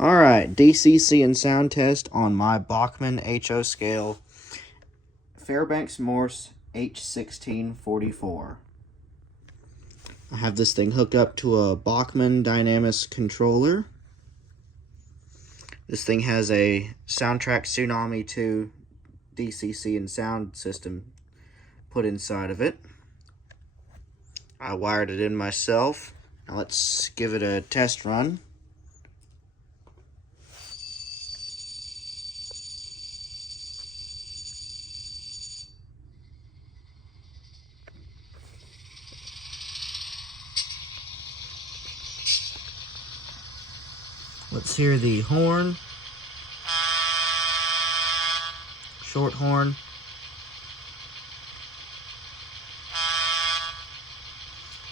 Alright, DCC and sound test on my Bachmann HO scale, Fairbanks Morse H16-44. I have this thing hooked up to a Bachmann Dynamis controller. This thing has a Soundtrack Tsunami 2 DCC and sound system put inside of it. I wired it in myself. Now let's give it a test run. Let's hear the horn, short horn,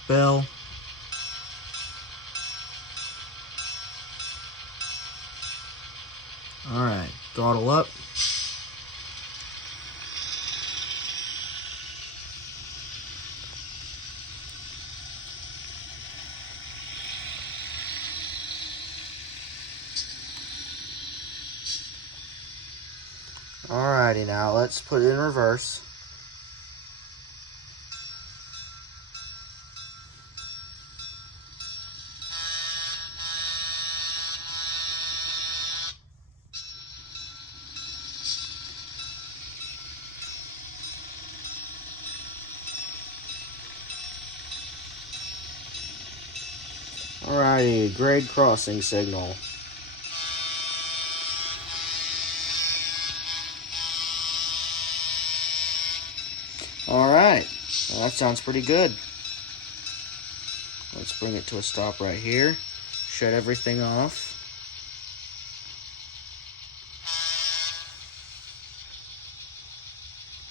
bell, alright, throttle up. Alrighty, now let's put it in reverse. Alrighty, grade crossing signal. Alright, well, that sounds pretty good. Let's bring it to a stop right here. Shut everything off.